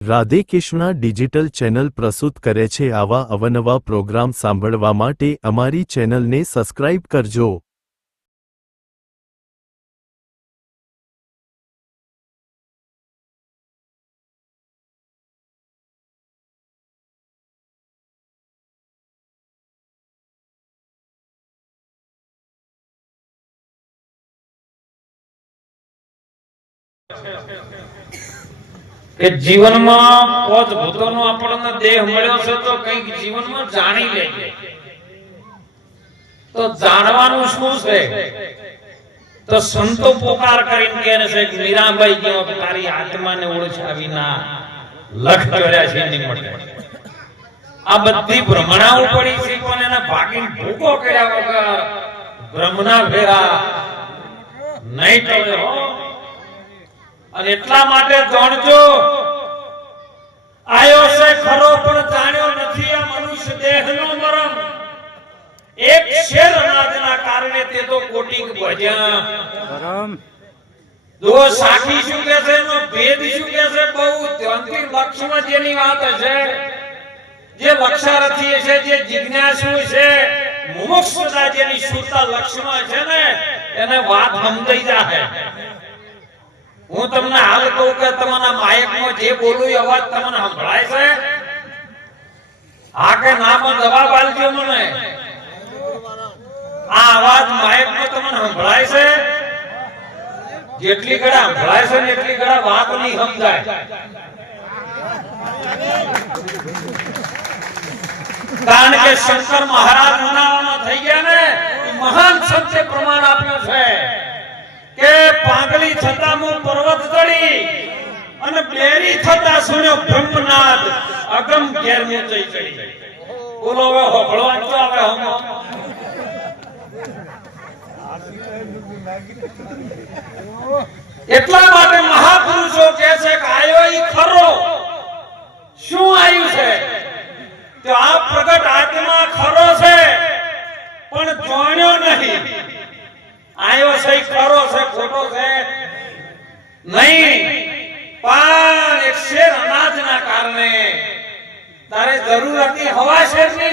Radhe Krishna digital channel પ્રસ્તુત કરે છે આવા અવનવા પ્રોગ્રામ સાંભળવા માટે અમારી ચેનલને સબસ્ક્રાઇબ કરજો. કે જીવનમાં પોત ભૂતોનો આપણને દેહ મળ્યો છે તો કંઈક જીવનમાં જાણી લઈએ તો જાણવાનું શું છે? તો સંતો પોકાર કરીને કહે છે કે મીરાબાઈ જેવો કે તારી આત્માને ઓળખાવી ના લખ ચોર્યાસી નહીં મળે આ બધી ભ્રમણાઓ પડી છે પણ એના ભાગી ભૂકો કર્યા વગર ભ્રમણા ફેરા નહીં ટળે અને એટલા માટે જાણજો આયો છે ખરો પણ જાણ્યો નથી આ મનુષ્ય દેહનો મરમ. એક શેર અનાજના કારણે તે તો કોટિક ભજ્યા. પરમ જો સાખી શું કે છે એનો ભેદ શું કે છે બહુ ધ્યાનથી લક્ષ્યમાં જેની વાત છે. જે લક્ષારથી છે જે જિજ્ઞાસુ છે મુમુક્ષુતા જેની શુદ્ધતા લક્ષ્યમાં છે ને એને વાત સમજાઈ જાય હું તમને હાલ કહું કે તમારા માયકમાં જે બોલું અવાજ તમને સંભળાય છે? હા કે ના જવાબ આપજો મને. આ અવાજ માયકમાં તમને સંભળાય છે? જેટલી ઘડા સંભળાય છે એટલી ઘડા વાત નહીં સમજાય. કારણ કે શંકર મહારાજ ઉનાળામાં થઈ ગયા ને મહાન સંતે પ્રમાણ આપ્યું છે. કે પાંગલી છતાં હું પર્વત ચડી અને બેરી થતા સુન્યો બ્રહ્મનાદ અગમ ઘેર મેં જઈ ચડી બોલો હવે હોભળો તો આવે હમો એટલા માટે મહાપુરુષો કહે છે કે આયો ઈ ખરો. શું આવ્યું છે? કે આ પ્રગટ આત્મા ખરો છે, પણ જોણ્યો નહીં. આયો છે, ખરો છે, ખોટો છે? નહીં. પણ એક શેર અનાજના કારણે. તારે જરૂર હતી હવા શેરની.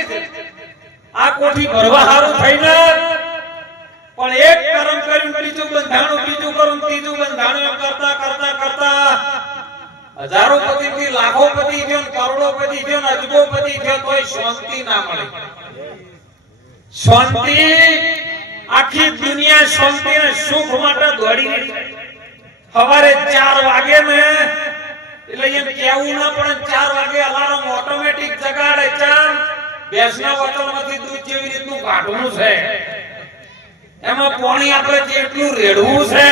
આ કોઠી ભરવા હારું થઈને પણ એક કર્મ કર્યું, બીજું બંધાણું, બીજું કર્મ, ત્રીજું બંધાણું કરતા કરતા કરતા હજારો પતિ થી લાખો પતિ થયો, કરોડો પતિ થયો ને અજબો પતિ થયો, તોય શાંતિ ના મળે. શાંતિ આખી દુનિયા શાંતિ સુખ માટે દોડી રહી. સવારે ચાર વાગે ને, એટલે એમ કેવું ના પણ ચાર વાગે અલાર્મ ઓટોમેટિક જગાડે, ચાર. ભેંસના વચનમાંથી દૂધ જેવી રીતનું કાઢવું છે. એમાં પાણી આપણે જેટલું રેડવું છે,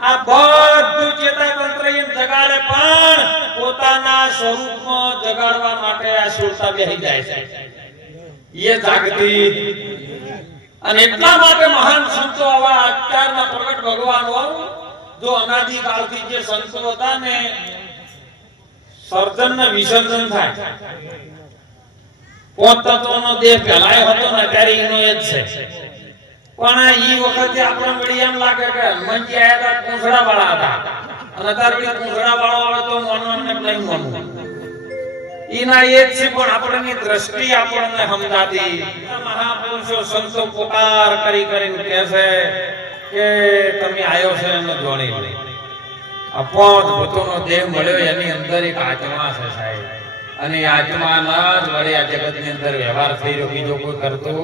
આ બધું ચેતાતંત્ર એમ જગાડે, પણ પોતાના સ્વરૂપમાં જગાડવા માટે આ સુરતા બેસી જાય છે. એ જાગૃતિ અને એટલા માટે મહાન સંતો આવા અત્યારના પ્રગટ ભગવાનો જો અનાદિ કાળથી જે સંતો હતા ને સર્જન ને વિસર્જન થાય. પોત તત્વનો દેહ પહેલાય હતો ને, અત્યારે એનો એ જ છે. પણ ઈ વખતે આપણે વળી એમ લાગે કે હનુમાનજી આયા હતા પૂંછડા વાળા હતા. અને અત્યારે પૂંછડા વાળો આવે તો માનવાનું એમ નહીં માનવું ઈના એ છે, પણ આપણની દ્રષ્ટિ આપણને સમજાતી. મહાપુરુષો છે કે તમે આયો છે એને જોડી. આ દેહ મળ્યો એની અંદર એક આત્મા છે અને આત્માના જ વડે આ જગતની અંદર વ્યવહાર થઈ રહ્યો બીજો કોઈ કરતો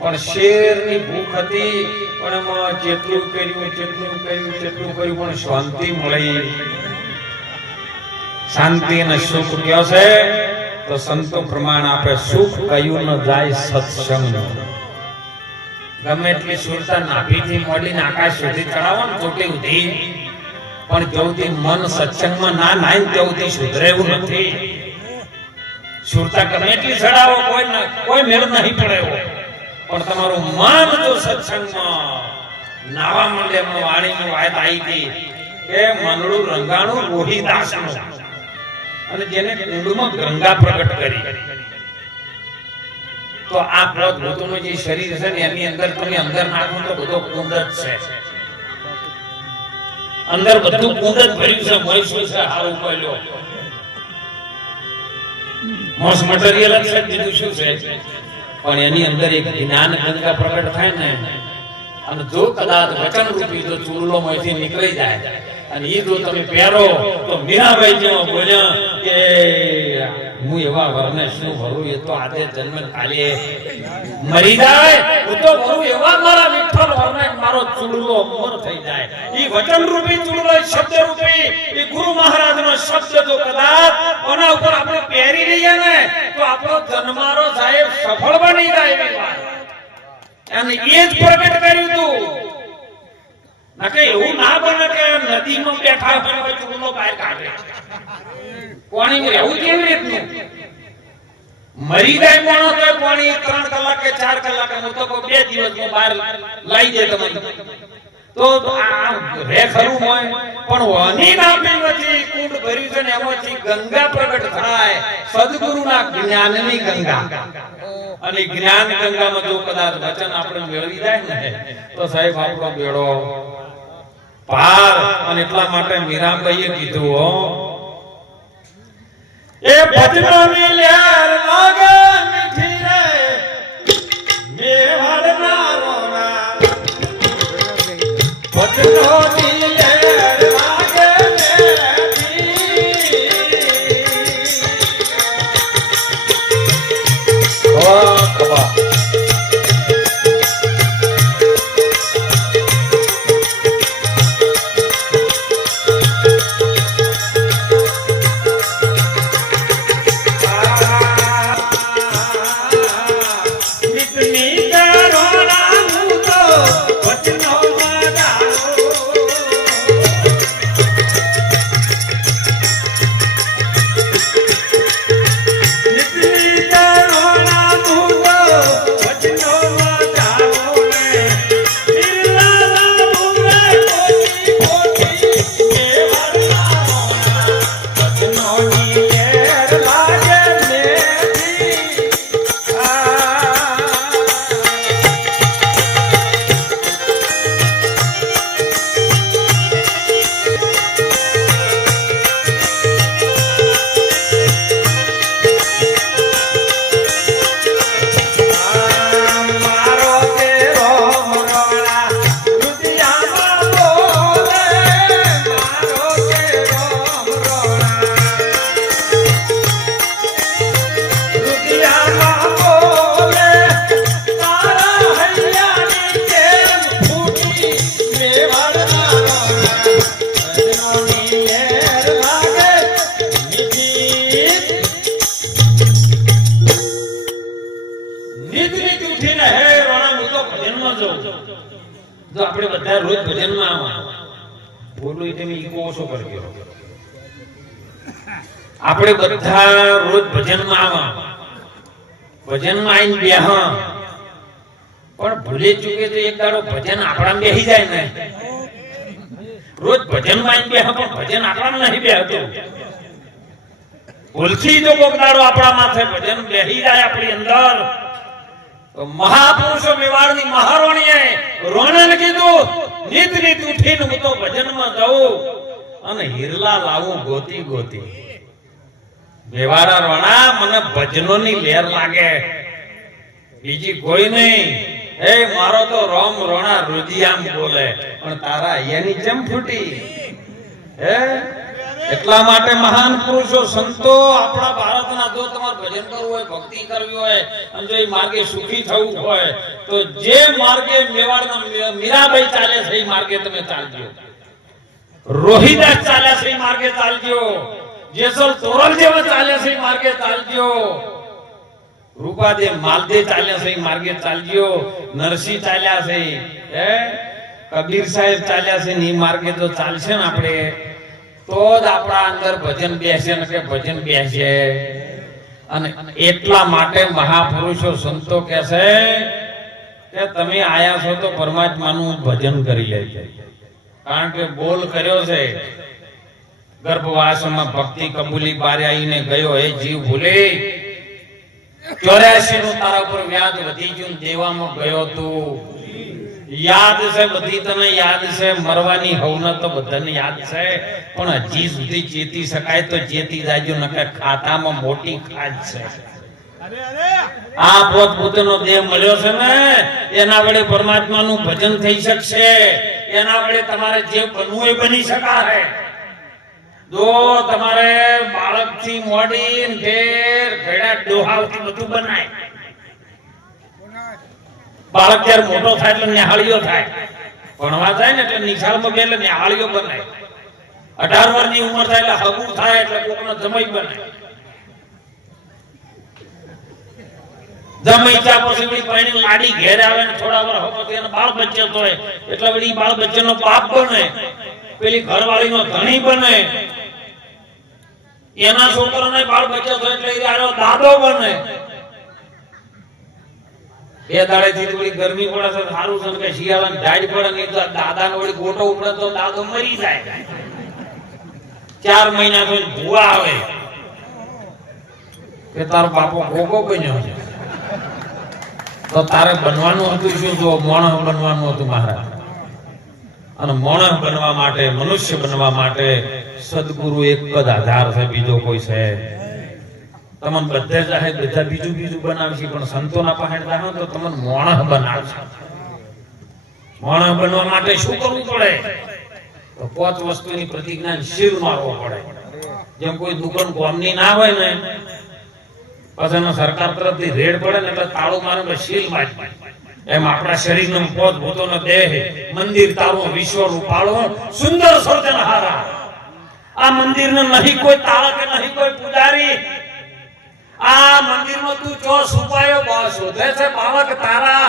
પણ શેરની ભૂખ હતી, પણ એમાં જેટલું કર્યું જેટલું કર્યું જેટલું કર્યું, પણ શાંતિ મળી. શાંતિ અને સુખ કયો છે, તો સંતો પ્રમાણ આપે સુખ કયું ન જાય સત્સંગ ગમે એટલી સુરતા નાભીથી મોડીને આકાશ સુધી ચડાવો ને ચોટી ઉધી. પણ જ્યોતિ મન સત્સંગમાં ના નાય તેવથી સુધરે એવું નથી. સુરતા ગમે એટલી ચડાવો, કોઈ કોઈ મેળ નહીં પડે એવો. પણ તમારું મન જો સત્સંગમાં નાવા માંડે વાણીમાં વાત આવી હતી કે મનડું રંગાણું રોહિદાસનું અને જેને કુંડમાં ગંગા પ્રગટ કરી. તો આ પ્રત ભૂતોનું જે શરીર છે એની અંદર તમે અંદર નાખો તો બધો કુંડ જ છે. અંદર બધું કુંડ જ ભર્યું છે મહીસું છે, હારું કોઈલો મોસ મટીરિયલ છે, બીજું શું છે? પણ એની અંદર એક જ્ઞાન ગંગા પ્રગટ થાય ને, અને જો કદાચ વચન રૂપી જો ચૂરલો માંથી નીકળી જાય, અને એ જો તમે પહેરો, તો મીરાબાઈ જેવો બોલ્યા કે હું એવા વરને શું ભરું? એ તો આજે જન્મ કાલે મરી જાય? હું તો ભરું એવા મારા વિઠ્ઠલ વરને મારો ચૂડલો મોર થઈ જાય. ઈ વચન રૂપી ચૂડલો શબ્દ રૂપી ઈ ગુરુ મહારાજનો શબ્દ જો કદાચ આના ઉપર આપણે પહેરી રહીએ ને, તો આપણો જન્મારો સાહેબ સફળ બની જાય અને એ જ પ્રગટ કર્યું તું. નકે એવું ના બને કે નદીમાં બેઠા હોય ચૂડલો બહાર કાઢે. મરી જાય માણો તો પાણી ત્રણ કલાક કે ચાર કલાક હું તો બે દિવસમાં બહાર લઈ જાય તમે તો રે ખરું હોય પણ વની ના વચ્ચે કુંડ ભર્યું છે ને એમાંથી ગંગા પ્રગટ થાય. સદગુરુના જ્ઞાનની ગંગા. અને જ્ઞાન ગંગામાં જો કદાચ વચન આપણે મેળવી જાય ને, તો સાહેબ આપણો બેડો પાર. અને એટલા માટે મીરાબાઈએ કીધું હો એ ભજનોની લહેર લાગે મીઠી રે. મેવાડના રોણા. ભજનોની ભજનમાં આવીને બેહા પણ ભૂલે ચૂકે તો એક દાડો ભજન આપણા બેહી જાય ને. રોજ ભજનમાં આવીને બેહા પણ ભજન આપણા નહીં બેહતું. ભૂલથી જો કોક આપણા માથે ભજન બેહી જાય આપણી અંદર. મહાપુરુષો મેવાડની મહારોણીએ રોણન કીધું નીત નીત ઉઠીને હું તો ભજનમાં જઉં અને હિરલા લાવું ગોતી ગોતી મેવાડા રણા મને ભજનોની લેર લાગે. બીજી કોઈ નહીં. એ, મારો તો રોમ રોણા રુધિયામ બોલે, પણ તારા અહીંયાની જેમ ફૂટી. હે? એટલા માટે મહાન પુરુષો, સંતો, આપણા ભારતના જો તમારે ભજન કરવું હોય, ભક્તિ કરવી હોય, અને જો એ માર્ગે સુખી થવું હોય, તો જે માર્ગે મેવાડના મીરાભાઈ ચાલે છે, એ માર્ગે તમે ચાલજો. રોહિદાસ ચાલે છે, એ માર્ગે ચાલજો. જેસલ તોરલ જેવા ચાલ્યા છે માર્ગે ચાલજો. રૂપાદેવ માલદે ચાલ્યા છે માર્ગે ચાલજો. નરસિંહ ચાલ્યા છે, હે? કબીર સાહેબ ચાલ્યા છે ને માર્ગે તો ચાલશે ને આપણે. તો જ આપણા અંદર ભજન બેસે ને કે ભજન બેસે. અને એટલા માટે મહાપુરુષો સંતો કહે છે કે તમે આયા છો તો પરમાત્માનું ભજન કરી લેજો. કારણ કે બોલ કર્યો છે ગર્ભવાસમાં ભક્તિ કબૂલી બારે આવીને ગયો એ જીવ, ભૂલે. ચોર્યાસી નું તારા ઉપર વ્યાજ વધી ગયું દેવામાં ગયો તું. યાદ છે, બધી તને યાદ છે, મરવાની હવન તો બધાને યાદ છે. પણ હજી સુધી ચેતી શકાય તો ચેતી જાજો નકર ખાતામાં મોટી ખાજ છે. આ પોતપોતાનો દેહ મળ્યો છે ને, એના વડે પરમાત્માનું ભજન થઈ શકશે. એના વડે તમારે જે બનવું એ બની શકાય જો તમારે મોડી ઢેર ઘેડા ડોહાવથી બધું બનાય. બાળક જ્યારે મોટો થાય એટલે નિહાળીઓ થાય. ભણવા જાય ને એટલે નિશાળમાં બે નિહાળીઓ બનાય. અઢાર વર્ષની ઉંમર થાય એટલે હગું થાય એટલે કોકનો જમાઈ બનાય. ત્યાં પછી પરણી લાડી ઘેર આવે થોડા વાર બાળ બચ્ચો હોય એટલે બાળ બાળ બચ્ચાનો બાપ બને. પેલી ઘરવાળીનો ધણી બને, એના છોકરાને બાળ બચ્ચો થાય એટલે દાદો બને. બે દાડે થી ગરમી પડે છે, સારું છે, કે શિયાળાની ઢાળ પડે ને તો દાદાનો વળી ગોટો ઉપડે તો દાદો મરી જાય. ચાર મહિના તો ભૂવા આવે. કે તારો બાપો ગોગો બન્યો છે. તો તારે બનવાનું હતું શું? જો મોણ બનવાનું હતું મહારાજ અને મોણસ બનવા માટે, મનુષ્ય બનવા માટે સદગુરુ એક જ આધાર છે, બીજો કોઈ છે. તમને બધે જાહે બધા બીજું બીજું બનાવશે પણ સંતોના પાસે જાહો તો તમને મોણસ બનાવશે મોણસ બનવા માટે શું કરવું પડે? તો પાંચ વસ્તુની પ્રતિજ્ઞા શિર મારવો પડે. જેમ કોઈ દુકાન કોમની ના હોય ને પછી સરકાર તરફથી રેડ પડે ને એટલે તાળું મારે શીલ મારી એમ આપણા શરીરનો પોત ભૂતોનો દેહ, મંદિર તારું વિશ્વ રૂપાળો, સુંદર સર્જનહારા આ મંદિરને નહીં કોઈ તાળ કે નહીં કોઈ પૂજારી. આ મંદિરમાં તું જો સુપાયો બસ શોધે છે બાળક તારા.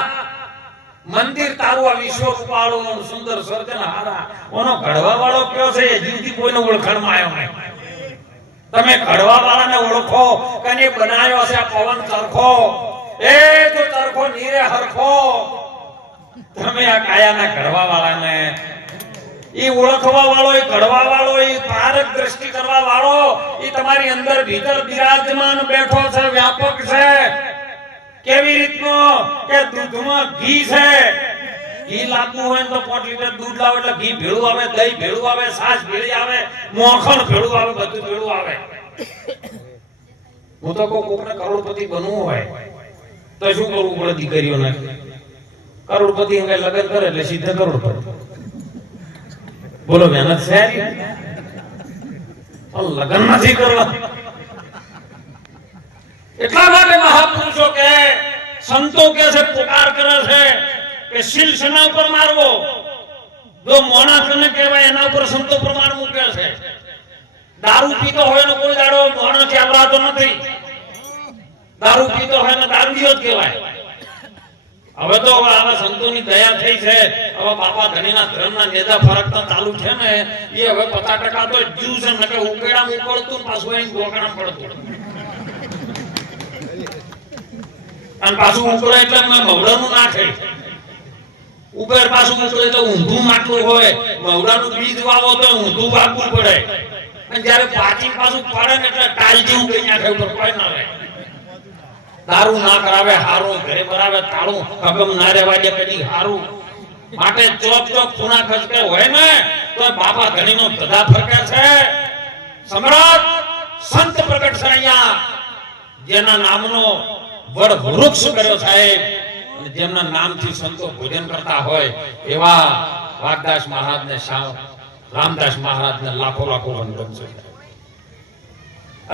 મંદિર તારું આ વિશ્વ રૂપાળો, સુંદર સર્જનહારા ઓનો ઘડવા વાળો કયો છે જીવથી કોઈને ઓળખાણમાં આવ્યો નહીં. તમે ઘડવા વાળાને ઓળખો કે બનાવ્યો છે આ પવન ચરખો. એ તરફો નીરે હરખો. તમે આ કાયાના ઘડવા વાળાને ઈ ઓળખવા વાળો ઈ ઘડવા વાળો ઈ તારક દ્રષ્ટિ કરવા વાળો ઈ તમારી અંદર ભીતર બિરાજમાન બેઠો છે, વ્યાપક છે. કેવી રીતનો? કે દૂધમાં ઘી છે. ઘી લાગવું હોય તો પોટ લીટર દૂધ લાવે એટલે ઘી ભેળું આવે, દહીં ભેળું આવે, છાશ ભેળી આવે, મોખણ ભેળું આવે, બધું ભેળું આવે. હું તો કોઈ કોકને કરોડપતિ બનવું હોય. તો શું કરવું પડે દીકરીઓને કરોડપતિ હવે લગ્ન કરે એટલે સીધા કરોડપતિ. બોલો, મહેનત છે? લગ્ન નથી કરવા. એટલા માટે મહાપુરુષો કે, સંતો કે છે, પુકાર કરે છે, કે શીલ શેના ઉપર મારવો? જો મોણાસને કહેવાય, એના ઉપર સંતો પ્રમાણ મૂકે છે. દારૂ પીતો હોય ને કોઈ દાડો, મોણસ ચાલવાતો નથી. દારૂ પીતો હોય ને દારૂડિયો જ કહેવાય. હવે તો આવા સંતોની દયા થઈ છે. હવે બાપા ધણીના ધર્મના નેજા ફરક તો ચાલુ છે ને. એ હવે પચાસ ટકા તો જીવ છે નકે ઉકેડા ઉકળતું ને પાછું અહીં ગોકડા પડતું. અને પાછું ઉકળે એટલે મવડાનું થઈ ઉપર પાછું ઉકળે તો ઊંધું માટલું હોય. મવડાનું બીજ વાવો તો ઊંધું વાગવું પડે. અને જયારે પાછી પાછું પડે ને એટલે ટાલ જેવું કઈ નાખે ઉપર કોઈ ના રહે. દારૂ ના કરાવે, હારું, ઘરે ભરાવે તાળું હગમ ના રહેવા દે હારું. માટે ચોક ચોક ખૂણા ખસકે હોય ને, તો બાપા ઘણીનો ધધા ફરકે છે. સમ્રાટ, સંત પ્રગટ છે અહીંયા. જેના નામનો વડ વૃક્ષ કર્યો સાહેબ. અને જેમના નામથી સંતો ભોજન કરતા હોય, એવા વાગદાસ મહારાજને રામદાસ મહારાજને લાખો લાખો વંદન છે.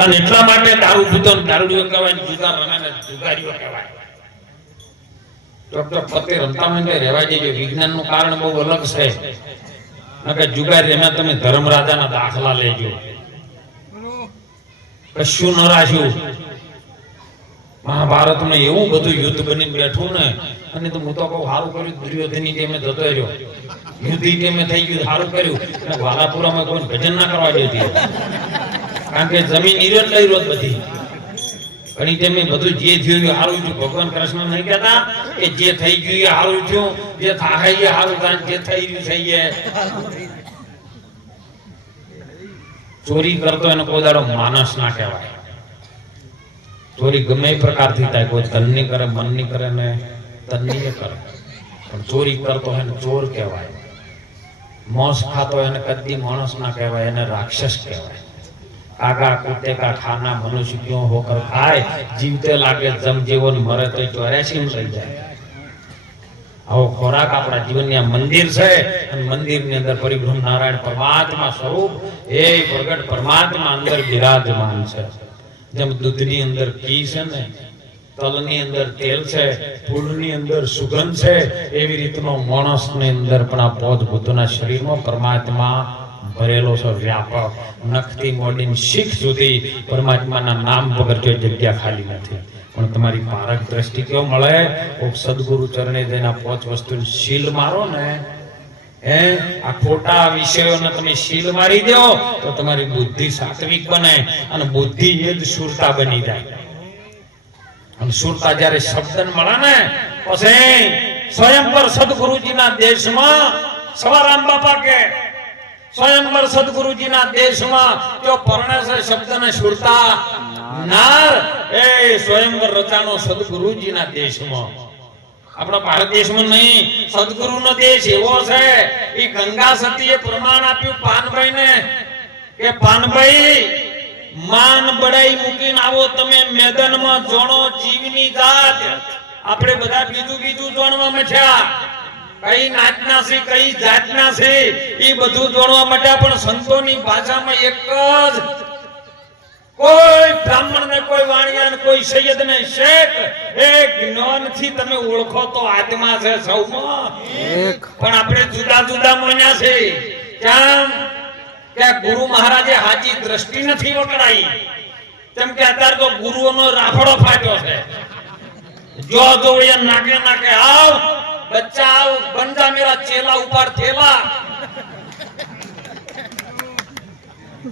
અને એટલા માટે દારૂ પીતો દારૂડીઓ કહેવાય ને જુગાર રમે જુગારીઓ કહેવાય. ડોક્ટર ફતે રમતા માંડે રહેવા દેજો, વિજ્ઞાનનું કારણ બહુ અલગ છે. નકર જુગારી એમાં તમે ધર્મરાજાના દાખલા લેજો. કશું ન રાખ્યું. મહાભારતમાં એવું બધું યુદ્ધ બની બેઠું ને, અને તો હું તો કહું સારું કર્યું, દુર્યોધનની ટેમે જતો રહ્યો. યુદ્ધ ટેમે થઈ ગયું સારું કર્યું. વાલાપુરા વાલાપુરામાં કોઈ ભજન ના કરવા દેતી. કારણ કે જમીન ઈરોન લઈ રોજ બધી. ઘણી ટેમે બધું જે થયું એ હારું થયું. ભગવાન કૃષ્ણ નહીં કહેતા કે જે થઈ ગયું એ હારું થયું. જે થાય સારું થાય જે થઈ રહ્યું જાય ચોરી કરતો એનો કોઈ દાડો માનસ ના કહેવાય. ચોરી ગમે એ પ્રકારથી થાય. કોઈ તનની કરે, મનની કરે ને તનની કરે. પણ ચોરી કરતો એને ચોર કહેવાય. મોસ ખાતો એને કદી માણસ ના કહેવાય, એને રાક્ષસ કહેવાય. કાકા કુત્તે કા ખાના મનુષ્ય ક્यों હોકર ખાય? જીવતે લાગે જમ જેવો ને મરે તો ચોર્યાસી લઈ જાય. આવો ખોરાક આપણા જીવનની મંદિર છે. અને મંદિરની અંદર પરિબ્રહ્મ નારાયણ પરમાત્મા સ્વરૂપ એ પ્રગટ પરમાત્મા અંદર બિરાજમાન છે. જેમ દૂધની અંદર ઘી છે ને, તલની અંદર તેલ છે, ફૂલની અંદર સુગંધ છે, એવી રીતનો માણસની અંદર પણ આ પોત બુદ્ધના શરીરમાં પરમાત્મા ભરેલો છો વ્યાપક. નખથી મોડીને શીખ સુધી પરમાત્માના નામ વગર કોઈ જગ્યા ખાલી નથી. પણ તમારી પારક દ્રષ્ટિ કેવો મળે? કોક સદગુરુ ચરણે જઈને પોચ વસ્તુ શીલ મારો ને? હે? આ ખોટા વિષયોને તમે શીલ મારી દો તો તમારી બુદ્ધિ સાત્વિક બને અને બુદ્ધિ એ જ સુરતા બની જાય. અને સુરતા જ્યારે શબ્દ મળે ને, પછી સ્વયંવર સદગુરુજીના દેશમાં સવારામ બાપા કે સ્વયંવર સદગુરુજીના દેશમાં જો પરણે છે શબ્દને સુરતા નાર, એ સ્વયંવર રચાનો સદગુરુજીના દેશમાં. આપણા ભારત દેશમાં નહીં, સદગુરુનો દેશ એવો છે એ ગંગા સતીએ પ્રમાણ આપ્યું પાનભાઈ ને કે પાનભાઈ, માન બડાઈ મૂકીને આવો, તમે મેદાનમાં જોણો જીવની જાત. આપણે બધા બીજું બીજું જોણવા મઠ્યા કઈ નાચના છે કઈ જાતના છે એ બધું જોણવા માંડ્યા પણ સંતોની ભાષામાં એક જ કોઈ બ્રાહ્મણ ને કોઈ વાણિયા ને કોઈ સૈયદ ને શેખ એ જ્ઞાનથી તમે ઓળખો તો આત્મા છે સૌમાં. પણ આપણે જુદા જુદા માન્યા છે. કેમ? કે ગુરુ મહારાજે હાજી દ્રષ્ટિ નથી વકરાઈ કેમ કે અત્યારે તો ગુરુઓનો રાફડો ફાટ્યો છે. જો જો નાકે નાકે આવ આવ બંજા મેરા ચેલા ઉપર થેલા.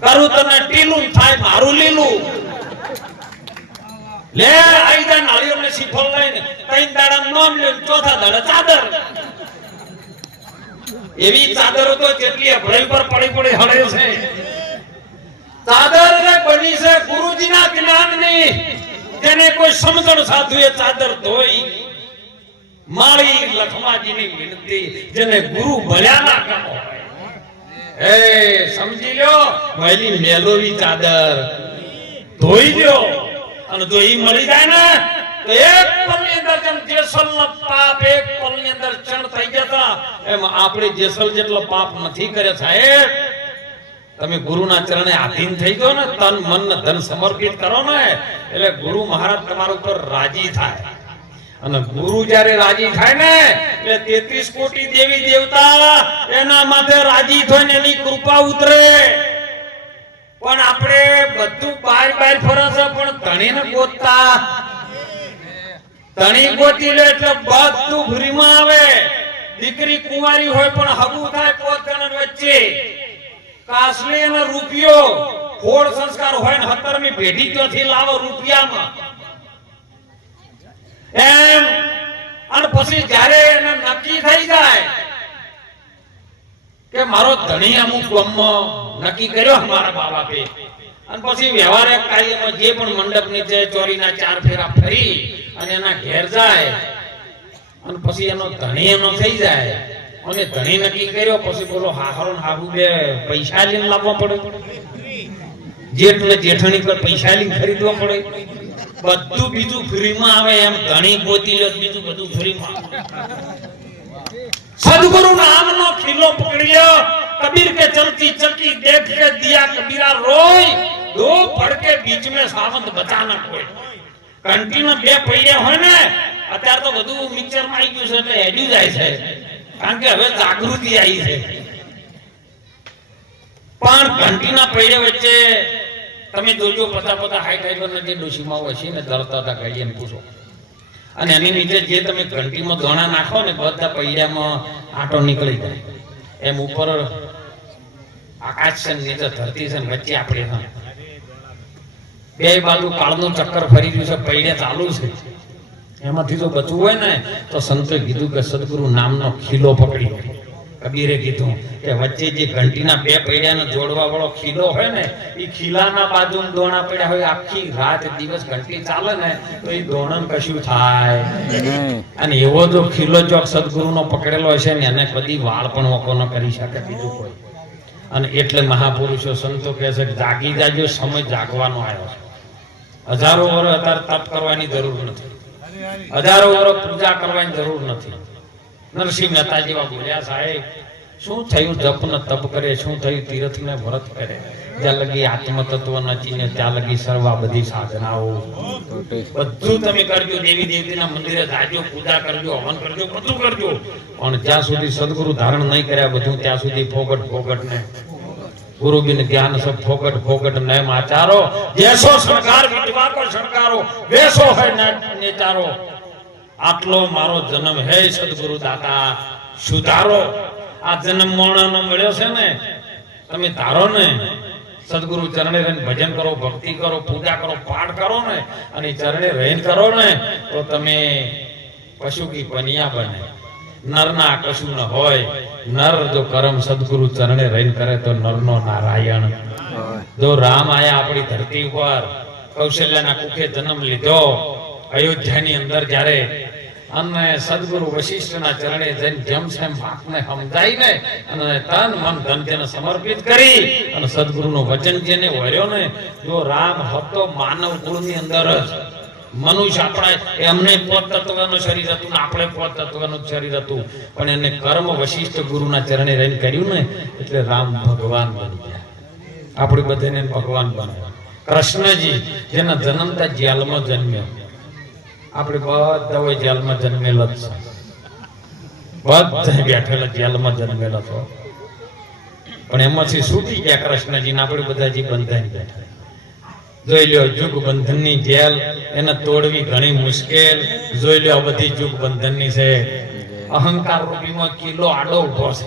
કરું તને ટીલું થાય મારું લીલું. લે, આઈ જા શીફળ લઈને. ત્રણ દાડા નોમ લે ચોથા દાડા ચાદર. એવી ચાદરો તો જેટલી અભડાઈ પર પડી પડી હળે છે. ચાદર ને બની છે ગુરુજીના જ્ઞાનની જેને કોઈ સમજણ સાધુએ ચાદર ધોઈ. માળી લખમાજીની વિનંતી જેને ગુરુ ભલ્યા ના કરો એ સમજી લ્યો વહેલી મેલોવી ચાદર ધોઈ લ્યો અને જો ઈ મળી જાય ને, તો એક પલની અંદર જેમ જેસલનો પાપ, એક પલની અંદર ચણ થઈ જતા, એમ આપણે જેસલ જેટલો પાપ નથી કર્યો સાહેબ. તમે ગુરુના ચરણે આધીન થઈ ગયો ને, તન, મન ધન સમર્પિત કરો ને, એટલે ગુરુ મહારાજ તમારા ઉપર રાજી થાય. અને ગુરુ જ્યારે રાજી થાય ને, એટલે તેત્રીસ કોટી દેવી દેવતા એના માથે રાજી થાય એની કૃપા ઉતરે. પણ આપણે બધું બાર બાર ફરે છે, પણ ધણીને ગોતતા. ધણી ગોતી લે એટલે બધું ફ્રીમાં આવે. દીકરી કુંવારી હોય પણ હગું થાય પોત વચ્ચે. કાસલી અને રૂપિયો ખોળ સંસ્કાર હોય ને હતરમી પેઢી ક્યાંથી લાવો રૂપિયામાં એમ અને પછી જ્યારે એને નક્કી થઈ જાય કે મારો ધણી અમુક ગામમાં નક્કી કર્યો મારા મા બાપે અને પછી વ્યવહારિક કાર્યમાં જે પણ મંડપ નીચે ચોરીના ચાર ફેરા ફરી અને એના ઘેર જાય અને પછી એનો ધણી એનો થઈ જાય અને ધણી નક્કી કર્યો, પછી બોલો હાહરો હાહુ બે પૈસા લઈને લાવવા પડે. જેઠ ને જેઠણી પર પૈસા લઈને ખરીદવા પડે. બધું બીજું ફ્રીમાં આવે એમ ધણી પોતી બીજું બધું ફ્રીમાં સદગુરુ નામ નો ખીલો લો. કબીર કે ચલતી ચકી દેખ કે દિયા કબીરા રોય. દો પડકે બીચ મે સાવંત બચાના કોઈ કંટીનો બે પૈડે હોય ને, અત્યારે તો બધું મિક્સરમાં આવી ગયું છે, એટલે હેડ્યું જાય છે. કારણ કે હવે જાગૃતિ આવી છે. પણ ઘંટીના પૈડે વચ્ચે તમે જોજો પતા પતા હાઈટ હાઈટ જે ડોશીમાં વસી ને ધરતા હતા કહીએ ને પૂછો. અને એની નીચે જે તમે ઘંટીમાં ધોણા નાખો ને બધા પૈડામાં આટો નીકળી જાય. એમ ઉપર આકાશ છે નીચે ધરતી છે વચ્ચે આપણે બે બાજુ કાળનું ચક્કર ફરી ગયું છે, પૈડે ચાલુ છે. એમાંથી જો બચવું હોય ને, તો સંતે કીધું કે સદગુરુ નામનો ખીલો પકડી. કબીરે કીધું કે વચ્ચે જે ઘંટીના બે પૈડાને જોડવા વાળો ખીલો હોય ને એ ખીલાના બાજુ દોણા પડ્યા હોય, આખી રાત દિવસ ઘંટી ચાલે ને, તો એ દોણન કશું થાય. અને એવો જો ખીલો જો સદગુરુનો પકડેલો હશે ને, એને કદી વાળ પણ વકો ન કરી શકે બીજું કોઈ. અને એટલે મહાપુરુષો સંતો કહે છે જાગી જાજો, સમય જાગવાનો આવ્યો છે. હજારો વર્ષ અત્યારે તપ કરવાની જરૂર નથી. હજારો વર્ષ પૂજા કરવાની જરૂર નથી. નરસિંહ મહેતા જેવા બોલ્યા, સાહેબ, શું થયું? જપ ને તપ કરે, શું થયું? તીર્થ ને વ્રત કરે. જ્યાં લગી આત્મ તત્વ નચીને ત્યાં લગી સર્વા બધી સાધનાઓ. બધું તમે કરજો, દેવી દેવતીના મંદિરે જાજો, પૂજા કરજો, હવન કરજો, બધું કરજો. પણ જ્યાં સુધી સદગુરુ ધારણ નહીં કર્યા બધું, ત્યાં સુધી ફોગટ ફોગટ ને. ગુરુ બિન જ્ઞાન સબ ફોગટ ફોગટ ને માચારો જેસો શણગાર વિધવા કો શણગારો વેસો હે નેચારો આટલો મારો જન્મ હે સદગુરુ દાતા. સુધારો. આ જન્મ મોણાનો મળ્યો છે ને, તમે તારો ને, સદગુરુ ચરણે રહીને ભજન કરો, ભક્તિ કરો, પૂજા કરો, પાઠ કરો ને, અને ચરણે રહીને કરો ને, તો તમે પશુ કી બનિયા બને. નરના કશું ન હોય. નર જો કરમ સદગુરુ ચરણે રહીને કરે તો નરનો નારાયણ. જો રામ આયા આપણી ધરતી ઉપર, કૌશલ્યના કુખે જન્મ લીધો, અયોધ્યાની અંદર જ્યારે અને સદગુરુ વશિષ્ઠના ચરણે જઈને જેમ જેમ વાતને સમજાઈને અને તન મન ધન તેને સમર્પિત કરી અને સદગુરુનું વચન જેને વર્યો ને, જો રામ હતો માનવ કુળની અંદર જ. મનુષ્ય આપણા એમને પોત શરીર હતું ને આપણે પોત તત્વનું શરીર હતું. પણ એને કર્મ વશિષ્ઠ ગુરુના ચરણે રહીને કર્યું ને, એટલે રામ ભગવાન બની ગયા. આપણે બધાને ભગવાન બન્યા. કૃષ્ણજી, જેના જન્મતા જેલમાં જન્મ્યો. આપણે બધા હોય જેલમાં જન્મેલા જ બધા બેઠેલા જેલમાં જન્મેલા છો. પણ એમાંથી છૂટી ગયા કૃષ્ણજી ને આપણે બધા જે બંધાઈ બેઠા. જોઈ લો જુગ બંધનની જેલ એને તોડવી ઘણી મુશ્કેલ. જોઈ આ બધી જુગ બંધનની છે. અહંકાર રૂપીમાં કિલ્લો આડો ઊભો છે.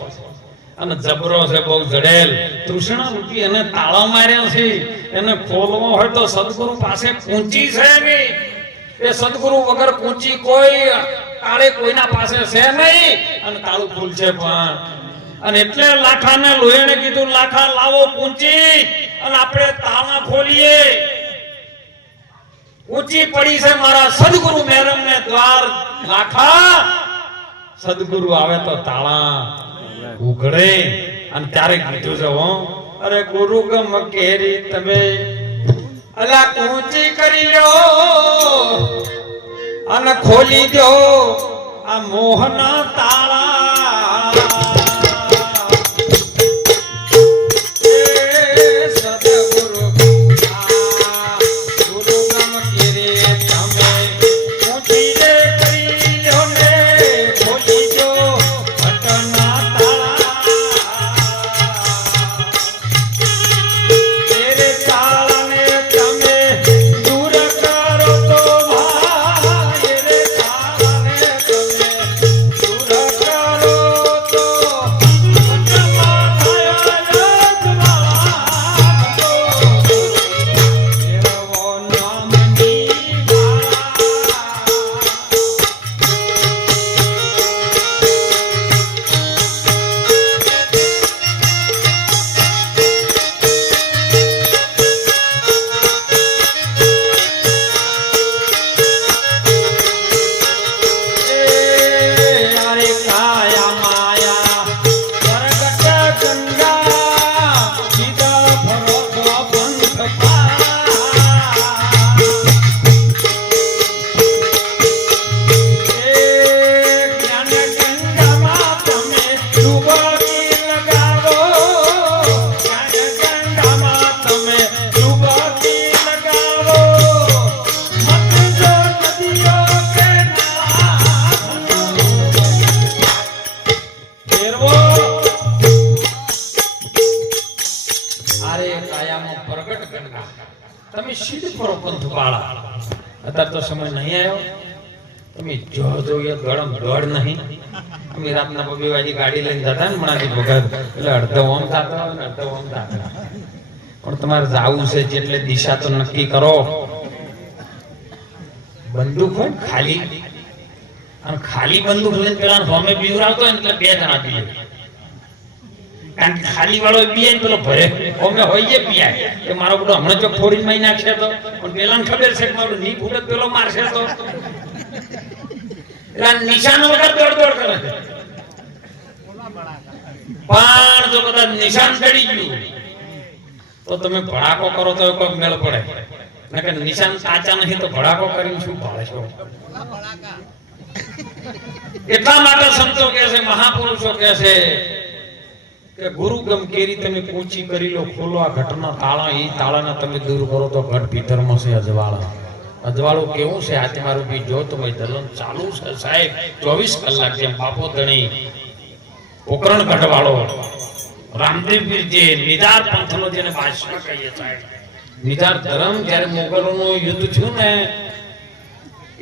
અને જબરો છે બહુ જડેલ. તૃષ્ણા રૂપી એને તાળા માર્યા છે. એને ખોલવો હોય તો સદગુરુ પાસે કૂંચી છે નહીં. એ સદગુરુ વગર પૂછી કોઈ કાળે કોઈના પાસે છે નહીં. અને તારું ભૂલ છે પણ. અને એટલે લાખાને લોહીને કીધું, લાખા, લાવો પૂંચી અને આપણે તાળા ખોલીએ. ઊંચી પડી છે મારા સદગુરુ મેરમ ને દ્વાર. લાખા, સદગુરુ આવે તો તાળા ઉઘડે. અને ત્યારે કીધું છે, હો, અરે ગુરુ ગમ કેરી તમે અલા કૂંચી કરી લો અને ખોલી દો આ મોહના તાળા. તમે સીધ ફરો પંથ પાળા. અત્યારે તો સમય નહીં આવ્યો. તમે જો જોઈએ ગળમ ગળ નહીં. અમે રાતના બબે વાજી ગાડી લઈને જતા ને મણાજી ભગત એટલે અડધો ઓમ થતો ને અડધો ઓમ થતો પણ તમારે જાવું છે જેટલે દિશા તો નક્કી કરો. બંદૂક હોય ખાલી. અને ખાલી બંદૂક લઈને પેલા હોમે બીવરાવતો હોય એટલે બે જણા પીએ કારણ કે ખાલી વાળો પીએ પેલો ભરે અમે હોઈએ પીયા કે મારો બધો હમણાં જો ફોરીનમાં નાખશે તો. પણ પેલાને ખબર છે કે મારો ની ફૂટે પેલો મારશે તો. નિશાન વગર દોડ દોડ કરે છે. પણ જો કદાચ નિશાન ચડી ગયું, તો તમે ભડાકો કરો તો કોઈ મેળ પડે. નકર નિશાન સાચા નહીં તો ભડાકો કરીને શું પાડશો એટલા માટે સંતો કહે છે, મહાપુરુષો કહે છે કે ગુરુ ગમ તમે પૂંચી કરી લો, ખોલો આ ઘટના તાળા, એ તાળાના તમે દૂર કરો તો ઘટ ભીતરમાં છે અજવાળા. અજવાળું કેવું છે? આજે મારું બી જો તો ભાઈ દલન ચાલુ છે સાહેબ. ચોવીસ કલાક જેમ બાપો ધણી પોકરણ ગઢવાળો રામદેવ જે નિદાર પંથનો જેને બાદશાહ કહીએ સાહેબ. નિદાર ધર્મ જ્યારે મોગલોનું યુદ્ધ થયું ને,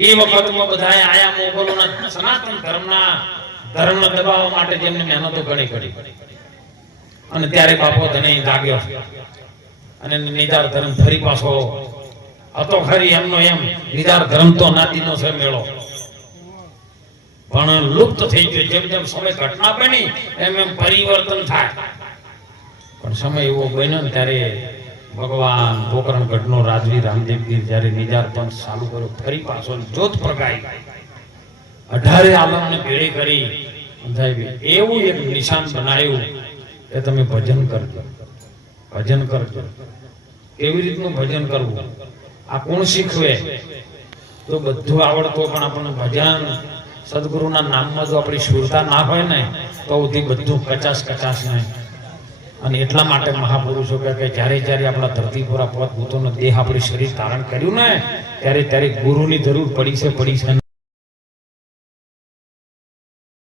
એ વખતમાં બધા આયા મોગલોના સનાતન ધર્મના ધર્મને દબાવવા માટે જેમને મહેનતો ઘણી કરી. અને ત્યારે બાપો ધણી જાગ્યો. અને નિધાર ધર્મ ફરી પાછો હતો ખરી એમનો એમ. નિધાર ધર્મ તો નાતીનો છે મેળો. પણ લુપ્ત થઈ ગયો. જેમ જેમ સમય ઘટના બની, એમ એમ પરિવર્તન થાય. પણ સમય એવો બન્યો ને ત્યારે ભગવાન પોકરણગઢનો રાજવી રામદેવગીર જ્યારે નિજાર પંથ ચાલુ કર્યો, ફરી પાછો જોત પ્રગાઈ. અઢારે આલમને ભેળી કરી એવું એક નિશાન બનાવ્યું કે તમે ભજન કરજો. ભજન કરજો. કેવી રીતનું ભજન કરવું. આ કોણ શીખવે? તો બધું આવડતું પણ આપણને ભજન સદગુરુના નામમાં જો આપણી સુરતા ના હોય ને, તો સુધી બધું કચાશ કચાશ નહીં અને એટલા માટે મહાપુરુષો કે જ્યારે જ્યારે આપણા ધરતી પર આ પોત દેહ આપણી શરીર ધારણ કર્યું ને, ત્યારે ત્યારે ગુરુની જરૂર પડી છે પડી છે.